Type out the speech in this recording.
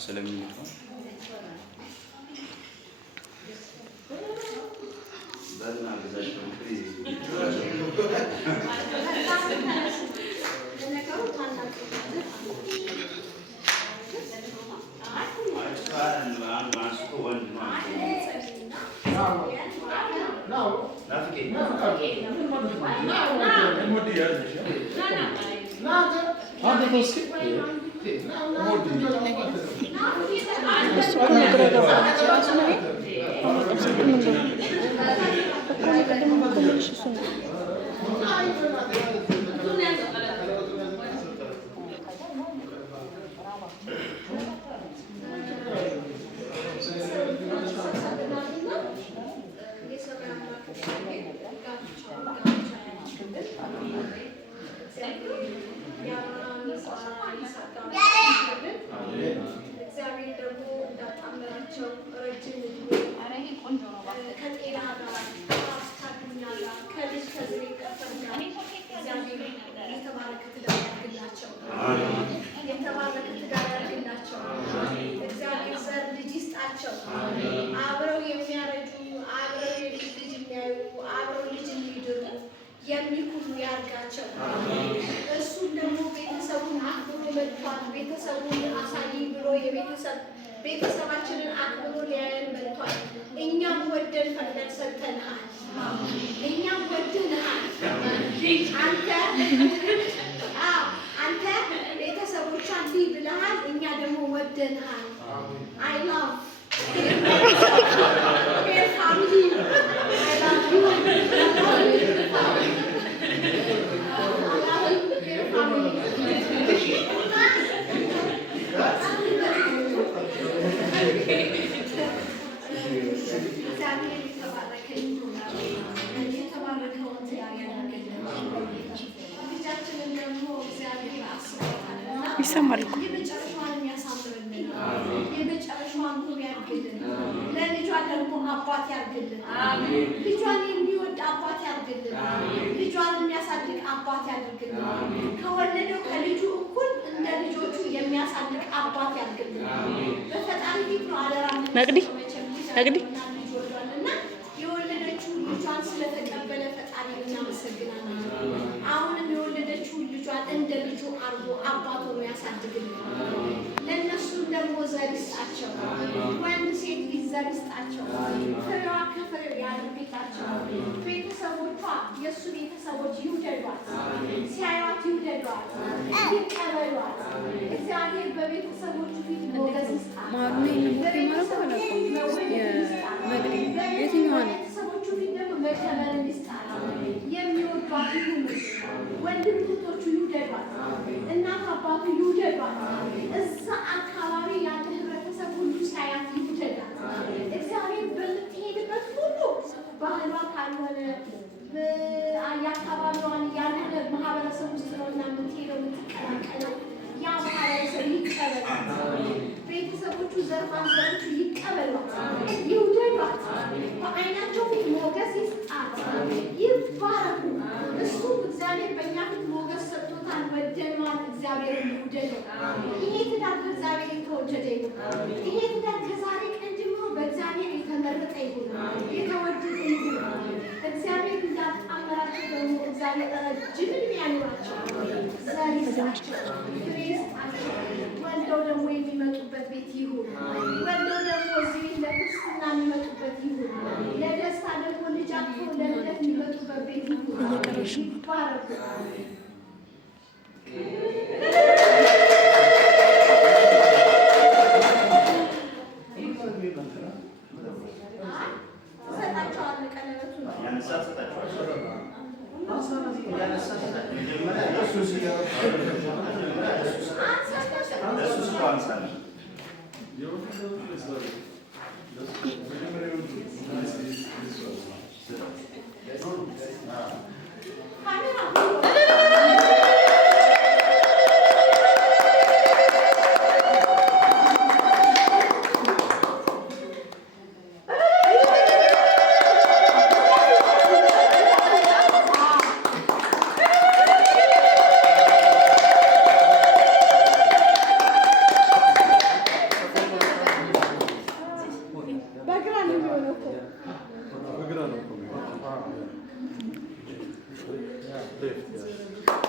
ስለሚሄድ ነው። በልና ብዛቸው አብረው የሚያረጁ አብረው ልጅ የሚያዩ አብረው ልጅ የሚድሩ የሚኩሉ ያርጋቸው። እሱም ደግሞ ቤተሰቡን አክብሮ መጥቷል። ቤተሰቡን አሳይ ብሎ ቤተሰባችንን አክብሮ ሊያየን መጥቷል። እኛም ወደን ፈቅደን ሰጥተንሃል። እኛም ወደንሃል። አንተ ቤተሰቦቿ እንዲህ ብለሃል፣ እኛ ደግሞ ወደንሃል። I love your family. I love you. ይሰማል እኮ ለልጇ ደግሞ አባት ያርግልን። ልጇን የሚወድ አባት ያርግልን። ልጇን የሚያሳድግ አባት ያድርግልን። ከወለደው ከልጁ እኩል እንደ ልጆቹ የሚያሳድግ አባት ያርግልን። በፈጣሪ ፊት ነው አደራ ነግዲ እና የወለደችውን ልጇን ስለተቀበለ ፈጣሪ እናመሰግናለን። አሁንም የወለደችውን ልጇን እንደ ልጁ አርጎ አባት ሆኖ ያሳድግልን። ለእነሱም ደግሞ ዘር ይስጣቸው። ወንድ ሴት ልጅ ዘር ይስጣቸው። ፍሬዋ ከፍሬው ያድርግላቸው። ቤተሰቦቿ የእሱ ቤተሰቦች ይውደዷት፣ ሲያዩት ይውደዷት፣ ይቀበሏት። እግዚአብሔር በቤተሰቦቹ ፊት ሞገስ ይስጣት። በቤተሰቦቹ ፊት ደግሞ መከበርን ይስጣት። የሚወዷት ይሁኑ። ወንድም እህቶቹ ይውደዷት፣ እናት አባቱ ይውደዷት። እዛ አካባቢ ያለ ህብረተሰብ ሁሉ ሳያት ይውደዳት። እግዚአብሔር በምትሄድበት ሁሉ ባህሏ ካልሆነ የአካባቢዋን ያለ ማህበረሰብ ውስጥ ነው እና የምትሄደው የምትቀላቀለው ያ ማህበረሰብ ይቀበሏት። ቤተሰቦቹ ዘሮቹ ይቀበሏት፣ ይውደዷት። በዓይናቸው ፊት ሞገስ ይስጣት፣ ይባረኩ። እሱም እግዚአብሔር በእኛ ፊት ሞገስ ሰጥቶታል፣ ወደነዋል። እግዚአብሔር ይውደደው። ይሄ ትዳር በእግዚአብሔር የተወደደ ይሁን። ይሄ ትዳር ከዛሬ ቀን ጀምሮ በእግዚአብሔር የተመረጠ ይሁን፣ የተወደደ ይሁን። እግዚአብሔር እንዳጣመራቸው ደግሞ እግዚአብሔር ረጅም ዕድሜ ያኑራቸው፣ ዘር ይስጣቸው፣ ፍሬ ይስጣቸው። ወልደው ደግሞ የሚመጡበት ቤት ይሁን። ወልደው ደግሞ እዚህ ቤት ለክርስትና የሚመጡበት ይሁን። ለደስታ ደግሞ ልጅ አቅፎ ለልደት የሚመጡበት ቤት ይሁን። ይባረኩ። እሰጣቸዋለሁ ቀለበቱን fifth, yeah.